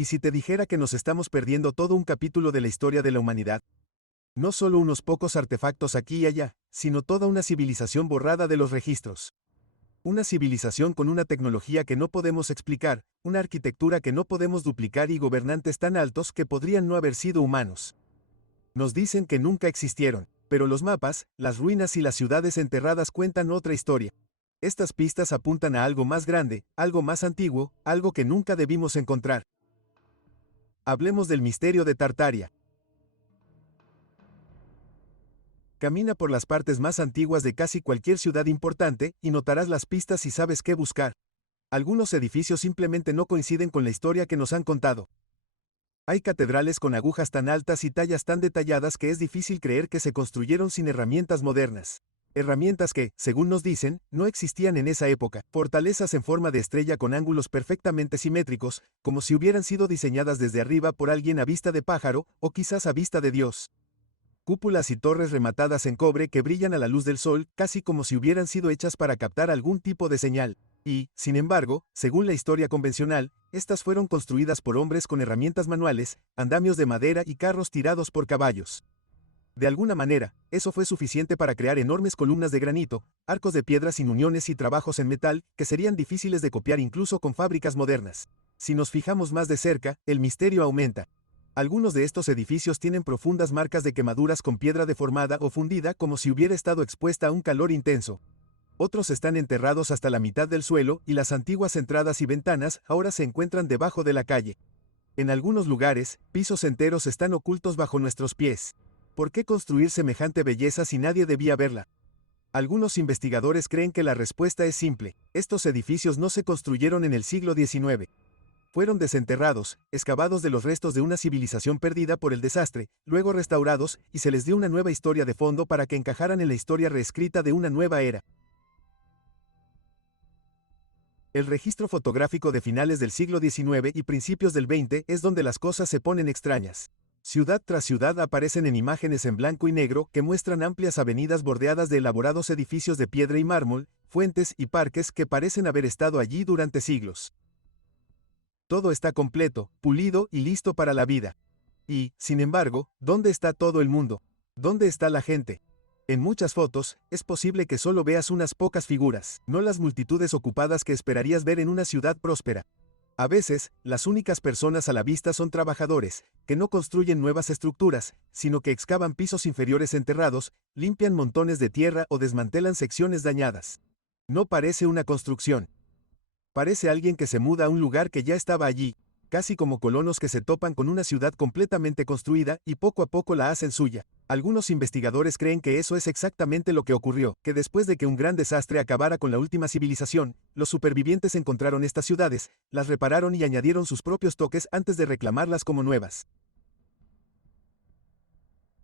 ¿Y si te dijera que nos estamos perdiendo todo un capítulo de la historia de la humanidad? No solo unos pocos artefactos aquí y allá, sino toda una civilización borrada de los registros. Una civilización con una tecnología que no podemos explicar, una arquitectura que no podemos duplicar y gobernantes tan altos que podrían no haber sido humanos. Nos dicen que nunca existieron, pero los mapas, las ruinas y las ciudades enterradas cuentan otra historia. Estas pistas apuntan a algo más grande, algo más antiguo, algo que nunca debimos encontrar. Hablemos del misterio de Tartaria. Camina por las partes más antiguas de casi cualquier ciudad importante y notarás las pistas si sabes qué buscar. Algunos edificios simplemente no coinciden con la historia que nos han contado. Hay catedrales con agujas tan altas y tallas tan detalladas que es difícil creer que se construyeron sin herramientas modernas. Herramientas que, según nos dicen, no existían en esa época. Fortalezas en forma de estrella con ángulos perfectamente simétricos, como si hubieran sido diseñadas desde arriba por alguien a vista de pájaro, o quizás a vista de Dios. Cúpulas y torres rematadas en cobre que brillan a la luz del sol, casi como si hubieran sido hechas para captar algún tipo de señal. Y, sin embargo, según la historia convencional, estas fueron construidas por hombres con herramientas manuales, andamios de madera y carros tirados por caballos. De alguna manera, eso fue suficiente para crear enormes columnas de granito, arcos de piedra sin uniones y trabajos en metal, que serían difíciles de copiar incluso con fábricas modernas. Si nos fijamos más de cerca, el misterio aumenta. Algunos de estos edificios tienen profundas marcas de quemaduras con piedra deformada o fundida como si hubiera estado expuesta a un calor intenso. Otros están enterrados hasta la mitad del suelo y las antiguas entradas y ventanas ahora se encuentran debajo de la calle. En algunos lugares, pisos enteros están ocultos bajo nuestros pies. ¿Por qué construir semejante belleza si nadie debía verla? Algunos investigadores creen que la respuesta es simple: estos edificios no se construyeron en el siglo XIX. Fueron desenterrados, excavados de los restos de una civilización perdida por el desastre, luego restaurados, y se les dio una nueva historia de fondo para que encajaran en la historia reescrita de una nueva era. El registro fotográfico de finales del siglo XIX y principios del XX es donde las cosas se ponen extrañas. Ciudad tras ciudad aparecen en imágenes en blanco y negro que muestran amplias avenidas bordeadas de elaborados edificios de piedra y mármol, fuentes y parques que parecen haber estado allí durante siglos. Todo está completo, pulido y listo para la vida. Y, sin embargo, ¿dónde está todo el mundo? ¿Dónde está la gente? En muchas fotos, es posible que solo veas unas pocas figuras, no las multitudes ocupadas que esperarías ver en una ciudad próspera. A veces, las únicas personas a la vista son trabajadores, que no construyen nuevas estructuras, sino que excavan pisos inferiores enterrados, limpian montones de tierra o desmantelan secciones dañadas. No parece una construcción. Parece alguien que se muda a un lugar que ya estaba allí, casi como colonos que se topan con una ciudad completamente construida y poco a poco la hacen suya. Algunos investigadores creen que eso es exactamente lo que ocurrió, que después de que un gran desastre acabara con la última civilización, los supervivientes encontraron estas ciudades, las repararon y añadieron sus propios toques antes de reclamarlas como nuevas.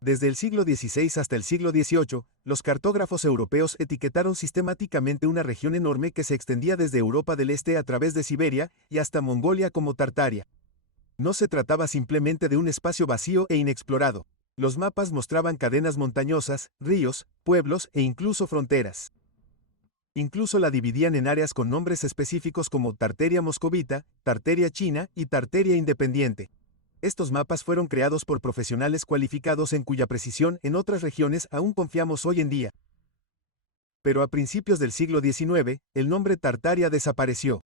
Desde el siglo XVI hasta el siglo XVIII, los cartógrafos europeos etiquetaron sistemáticamente una región enorme que se extendía desde Europa del Este a través de Siberia y hasta Mongolia como Tartaria. No se trataba simplemente de un espacio vacío e inexplorado. Los mapas mostraban cadenas montañosas, ríos, pueblos e incluso fronteras. Incluso la dividían en áreas con nombres específicos como Tartaria Moscovita, Tartaria China y Tartaria Independiente. Estos mapas fueron creados por profesionales cualificados en cuya precisión en otras regiones aún confiamos hoy en día. Pero a principios del siglo XIX, el nombre Tartaria desapareció.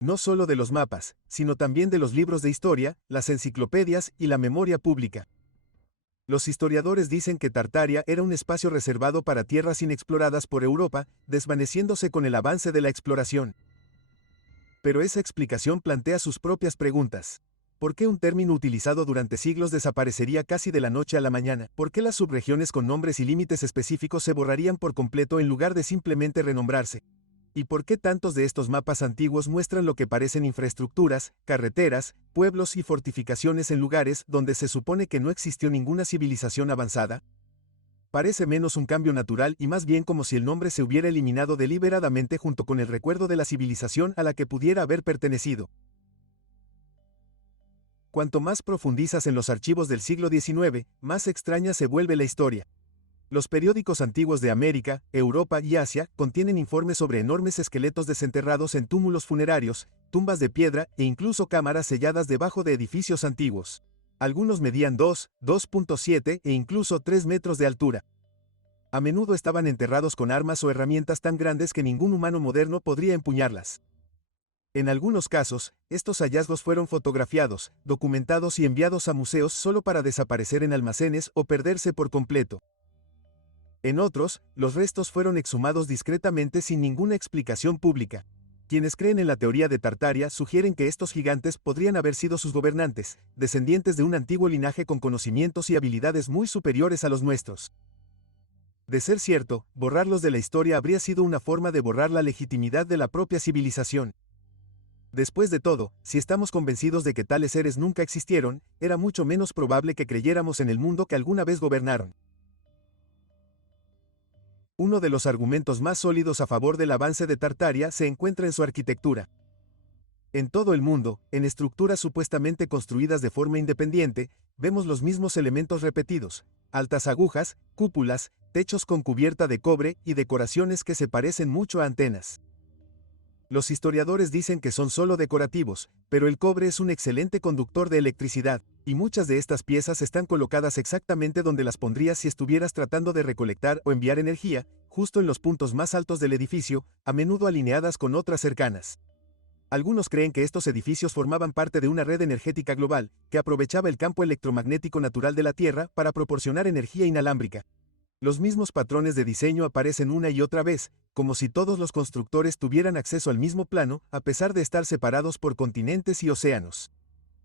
No solo de los mapas, sino también de los libros de historia, las enciclopedias y la memoria pública. Los historiadores dicen que Tartaria era un espacio reservado para tierras inexploradas por Europa, desvaneciéndose con el avance de la exploración. Pero esa explicación plantea sus propias preguntas. ¿Por qué un término utilizado durante siglos desaparecería casi de la noche a la mañana? ¿Por qué las subregiones con nombres y límites específicos se borrarían por completo en lugar de simplemente renombrarse? ¿Y por qué tantos de estos mapas antiguos muestran lo que parecen infraestructuras, carreteras, pueblos y fortificaciones en lugares donde se supone que no existió ninguna civilización avanzada? Parece menos un cambio natural y más bien como si el nombre se hubiera eliminado deliberadamente junto con el recuerdo de la civilización a la que pudiera haber pertenecido. Cuanto más profundizas en los archivos del siglo XIX, más extraña se vuelve la historia. Los periódicos antiguos de América, Europa y Asia contienen informes sobre enormes esqueletos desenterrados en túmulos funerarios, tumbas de piedra e incluso cámaras selladas debajo de edificios antiguos. Algunos medían 2, 2.7 e incluso 3 metros de altura. A menudo estaban enterrados con armas o herramientas tan grandes que ningún humano moderno podría empuñarlas. En algunos casos, estos hallazgos fueron fotografiados, documentados y enviados a museos solo para desaparecer en almacenes o perderse por completo. En otros, los restos fueron exhumados discretamente sin ninguna explicación pública. Quienes creen en la teoría de Tartaria sugieren que estos gigantes podrían haber sido sus gobernantes, descendientes de un antiguo linaje con conocimientos y habilidades muy superiores a los nuestros. De ser cierto, borrarlos de la historia habría sido una forma de borrar la legitimidad de la propia civilización. Después de todo, si estamos convencidos de que tales seres nunca existieron, era mucho menos probable que creyéramos en el mundo que alguna vez gobernaron. Uno de los argumentos más sólidos a favor del avance de Tartaria se encuentra en su arquitectura. En todo el mundo, en estructuras supuestamente construidas de forma independiente, vemos los mismos elementos repetidos: altas agujas, cúpulas, techos con cubierta de cobre y decoraciones que se parecen mucho a antenas. Los historiadores dicen que son solo decorativos, pero el cobre es un excelente conductor de electricidad, y muchas de estas piezas están colocadas exactamente donde las pondrías si estuvieras tratando de recolectar o enviar energía, justo en los puntos más altos del edificio, a menudo alineadas con otras cercanas. Algunos creen que estos edificios formaban parte de una red energética global, que aprovechaba el campo electromagnético natural de la Tierra para proporcionar energía inalámbrica. Los mismos patrones de diseño aparecen una y otra vez, como si todos los constructores tuvieran acceso al mismo plano, a pesar de estar separados por continentes y océanos.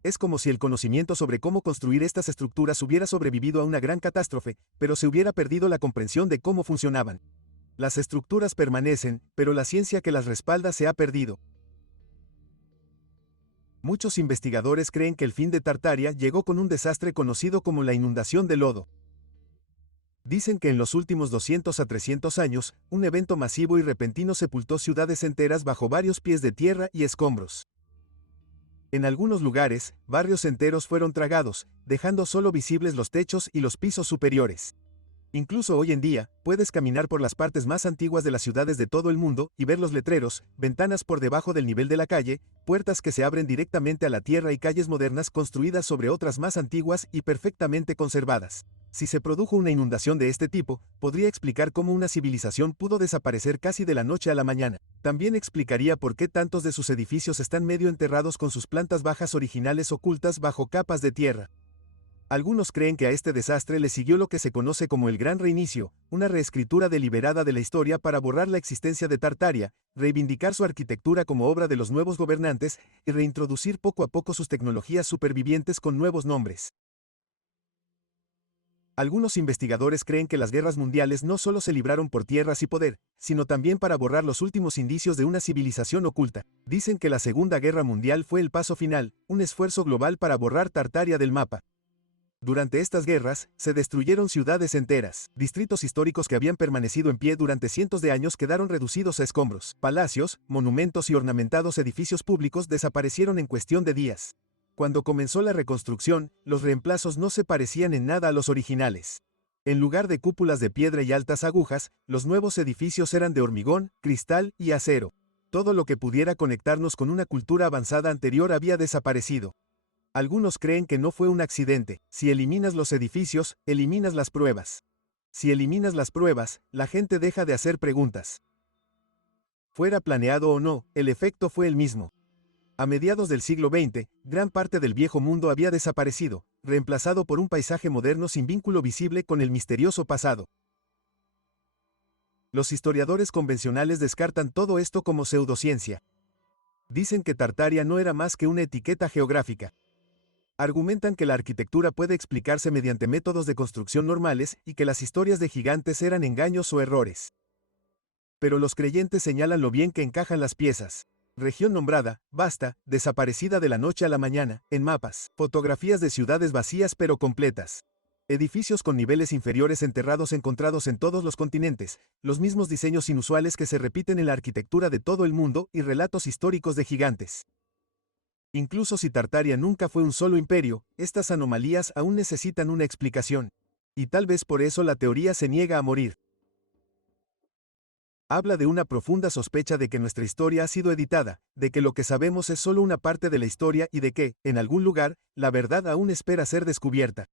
Es como si el conocimiento sobre cómo construir estas estructuras hubiera sobrevivido a una gran catástrofe, pero se hubiera perdido la comprensión de cómo funcionaban. Las estructuras permanecen, pero la ciencia que las respalda se ha perdido. Muchos investigadores creen que el fin de Tartaria llegó con un desastre conocido como la inundación de lodo. Dicen que en los últimos 200 a 300 años, un evento masivo y repentino sepultó ciudades enteras bajo varios pies de tierra y escombros. En algunos lugares, barrios enteros fueron tragados, dejando solo visibles los techos y los pisos superiores. Incluso hoy en día, puedes caminar por las partes más antiguas de las ciudades de todo el mundo y ver los letreros, ventanas por debajo del nivel de la calle, puertas que se abren directamente a la tierra y calles modernas construidas sobre otras más antiguas y perfectamente conservadas. Si se produjo una inundación de este tipo, podría explicar cómo una civilización pudo desaparecer casi de la noche a la mañana. También explicaría por qué tantos de sus edificios están medio enterrados con sus plantas bajas originales ocultas bajo capas de tierra. Algunos creen que a este desastre le siguió lo que se conoce como el Gran Reinicio, una reescritura deliberada de la historia para borrar la existencia de Tartaria, reivindicar su arquitectura como obra de los nuevos gobernantes y reintroducir poco a poco sus tecnologías supervivientes con nuevos nombres. Algunos investigadores creen que las guerras mundiales no solo se libraron por tierras y poder, sino también para borrar los últimos indicios de una civilización oculta. Dicen que la Segunda Guerra Mundial fue el paso final, un esfuerzo global para borrar Tartaria del mapa. Durante estas guerras, se destruyeron ciudades enteras. Distritos históricos que habían permanecido en pie durante cientos de años quedaron reducidos a escombros. Palacios, monumentos y ornamentados edificios públicos desaparecieron en cuestión de días. Cuando comenzó la reconstrucción, los reemplazos no se parecían en nada a los originales. En lugar de cúpulas de piedra y altas agujas, los nuevos edificios eran de hormigón, cristal y acero. Todo lo que pudiera conectarnos con una cultura avanzada anterior había desaparecido. Algunos creen que no fue un accidente. Si eliminas los edificios, eliminas las pruebas. Si eliminas las pruebas, la gente deja de hacer preguntas. Fuera planeado o no, el efecto fue el mismo. A mediados del siglo XX, gran parte del viejo mundo había desaparecido, reemplazado por un paisaje moderno sin vínculo visible con el misterioso pasado. Los historiadores convencionales descartan todo esto como pseudociencia. Dicen que Tartaria no era más que una etiqueta geográfica. Argumentan que la arquitectura puede explicarse mediante métodos de construcción normales y que las historias de gigantes eran engaños o errores. Pero los creyentes señalan lo bien que encajan las piezas. Región nombrada, vasta, desaparecida de la noche a la mañana, en mapas, fotografías de ciudades vacías pero completas. Edificios con niveles inferiores enterrados encontrados en todos los continentes, los mismos diseños inusuales que se repiten en la arquitectura de todo el mundo y relatos históricos de gigantes. Incluso si Tartaria nunca fue un solo imperio, estas anomalías aún necesitan una explicación. Y tal vez por eso la teoría se niega a morir. Habla de una profunda sospecha de que nuestra historia ha sido editada, de que lo que sabemos es solo una parte de la historia y de que, en algún lugar, la verdad aún espera ser descubierta.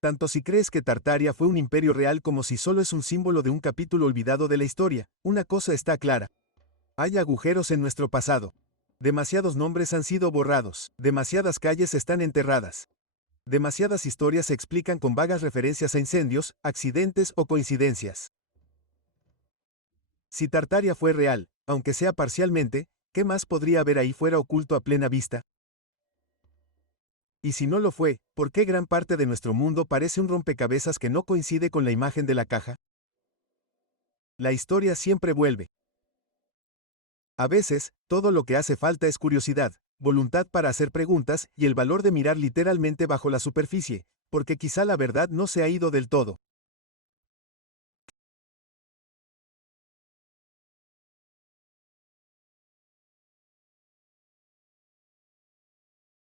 Tanto si crees que Tartaria fue un imperio real como si solo es un símbolo de un capítulo olvidado de la historia, una cosa está clara. Hay agujeros en nuestro pasado. Demasiados nombres han sido borrados, demasiadas calles están enterradas. Demasiadas historias se explican con vagas referencias a incendios, accidentes o coincidencias. Si Tartaria fue real, aunque sea parcialmente, ¿qué más podría haber ahí fuera oculto a plena vista? Y si no lo fue, ¿por qué gran parte de nuestro mundo parece un rompecabezas que no coincide con la imagen de la caja? La historia siempre vuelve. A veces, todo lo que hace falta es curiosidad, voluntad para hacer preguntas y el valor de mirar literalmente bajo la superficie, porque quizá la verdad no se ha ido del todo.